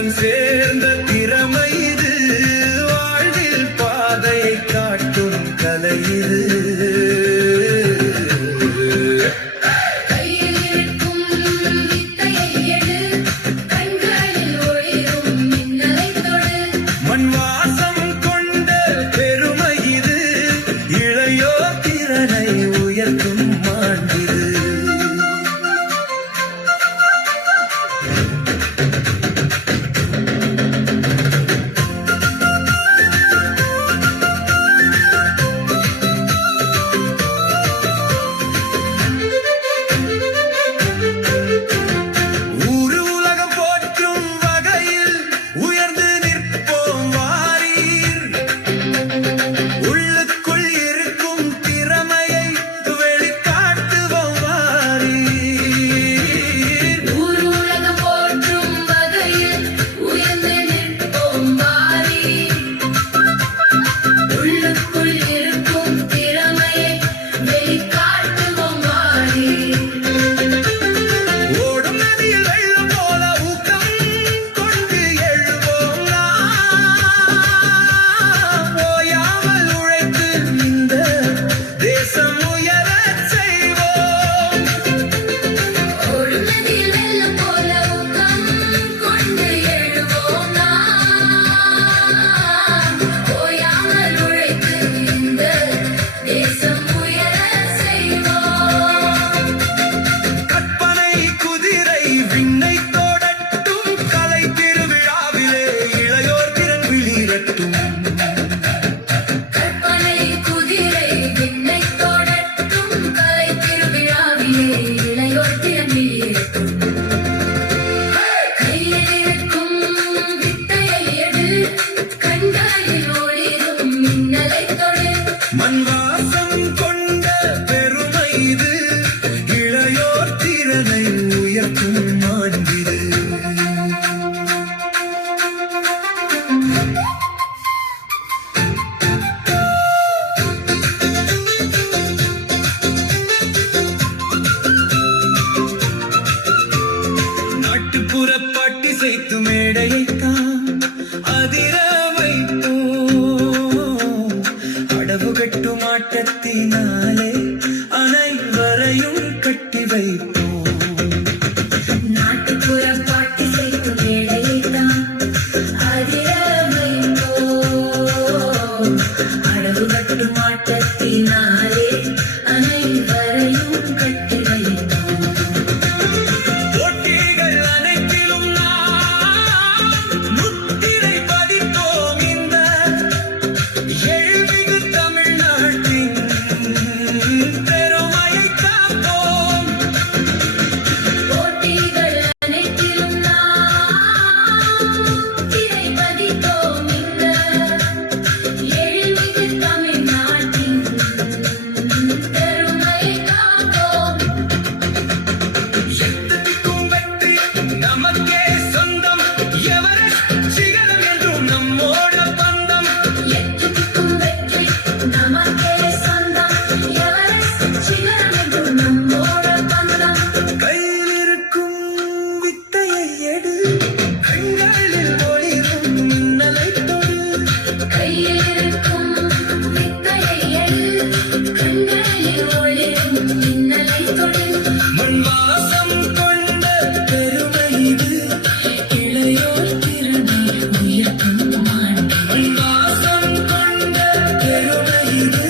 உடன் சேர்ந்த திறமை இது, வாழ்வில் பாதையை காட்டும் கலை இது. மண் வாசம் கொண்ட பெருமை இது, இளையோர் திறனை உயர்த்தும் மாண்பிது. மண் வாசம் கொண்ட பெருமை இது, இளையோர் திறனை உயர்த்தும் மாண்பிது. நாட்டுப்புற பாட்டி செய்து மேடையைத்தான் அதிர கட்டும் ஆட்டத்தினாலே அனைவரையும் கட்டி வைப்போம். நாட்டுப்புற பாட்டி செய்து மேடையைத்தான் அதிர வைப்போம். அடவு கட்டும் ஆட்டத்தினாலே அனைவரையும் கட்டி வைப்போம். போட்டிகள் அனைத்திலும் நாம் முத்திரை பதித்தோம். இந்த நமக்கே சொந்தம் எவரெஸ்ட் சிகரம் என்றும் நம்மோட பந்தம். எட்டுக்கும் வெற்றி நமக்கே சொந்தம் எவரெஸ்ட் சிகரம் என்றும் நம்மோட பந்தம். கையில் இருக்கும் வித்தையை எடு, கண்களில் ஒளிரும் மின்னலை தொடு. கையில் இருக்கும் வித்தையை எடு, கண்களில் ஒளிரும் மின்னலை தொடு. மண் வாசம் கொண்ட பெருமை இது, இளையோர் திறனை உயர்த்தும் மாண்பிது. மண் வாசம் கொண்ட பெருமை இது,